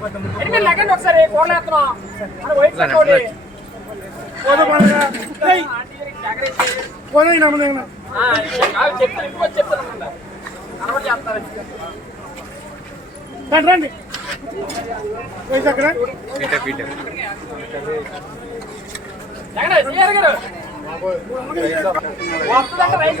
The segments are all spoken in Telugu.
ఒకసారి రండి అక్కడ వస్తుందంటే రైస్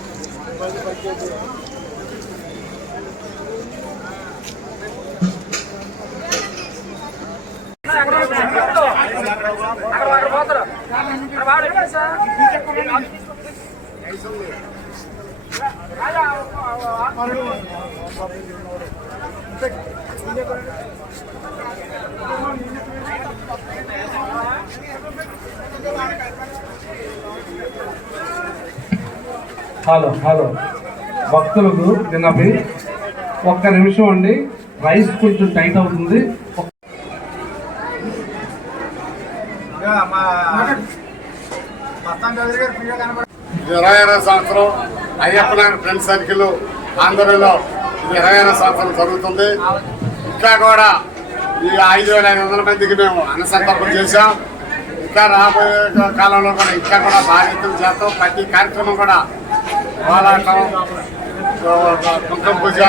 సార్ అక్కడ అక్కడ పోతారు అక్కడ వాడు ఎక్కడ హలో హలో. భక్తులకు విన్నపి ఒక్క నిమిషం అండి. రైస్ కొంచెం టైట్ అవుతుంది. ఇరవై ఆరో సంవత్సరం అయ్యప్ప నాయన ఫ్రెండ్ సర్కిల్ ఆంధ్రలో ఇరవై ఆరో సంవత్సరం జరుగుతుంది. ఇంకా కూడా ఈ ఐదు వేల ఐదు వందల మందికి మేము అన్నసంకల్పం చేశాం. ఇంకా రాబోయే కాలంలో కూడా ఇంకా కూడా బాధ్యతలు చేస్తాం. ప్రతి కార్యక్రమం కూడా పోరాటం కుంకుమ పూజ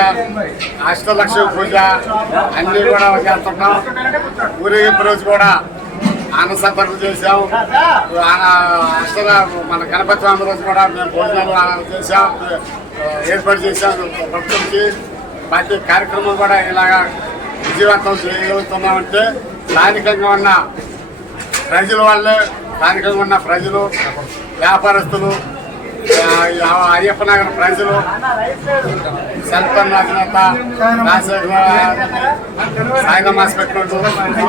అష్టలక్ష్మి పూజ అన్నీ కూడా చేస్తున్నాం ఊరేగింపు రోజు కూడా అన్న సంతర్పణ చేసాం అసలు మన గణపతి స్వామి రోజు కూడా మేము భోజనాలు చేసాం ఏర్పాటు చేశాం ప్రభుత్వంకి ప్రతి కార్యక్రమం కూడా ఇలాగా విజయవంతం చేయగలుగుతున్నామంటే స్థానికంగా ఉన్న ప్రజల వాళ్ళే స్థానికంగా ఉన్న ప్రజలు వ్యాపారస్తులు అయ్యప్ప నగర ప్రజలు సెల్ఫన్ అధినేత రాజశేఖర సాయిధం హాస్పిటల్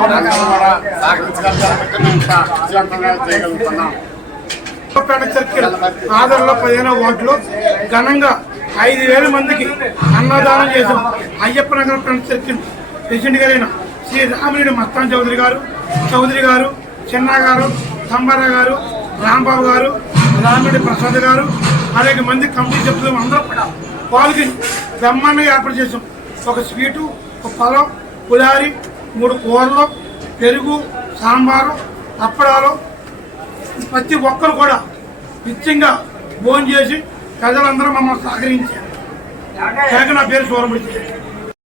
అందరూ కూడా సహకరించగలుగుతారు విజయవంతంగా చేయగలుగుతున్నాం. పెండ సర్కిల్ పదిహేను ఓట్లు ఘనంగా ఐదు వేల మందికి అన్నదానం చేశాం. అయ్యప్ప నగరం పెండ సర్కిల్ ప్రెసిడెంట్ గారైన శ్రీ రామిరెడ్డి మస్తాన్ చౌదరి గారు చౌదరి గారు చిన్న గారు సంబారా గారు రాంబాబు గారు రామిరెడ్డి ప్రసాద్ గారు అనేక మంది కమిటీ సభ్యులు అందరూ కూడా పాల్గొని బ్రహ్మాండంగా ఏర్పాటు చేశాం. ఒక స్వీటు ఒక పొలం పులారి మూడు కూరలు పెరుగు సాంబారు అప్పడాలు. ప్రతి ఒక్కరు కూడా నిత్యంగా భోజనం చేసి ప్రజలందరూ మమ్మల్ని సహకరించారు. కేక నా పేరు సూరముడి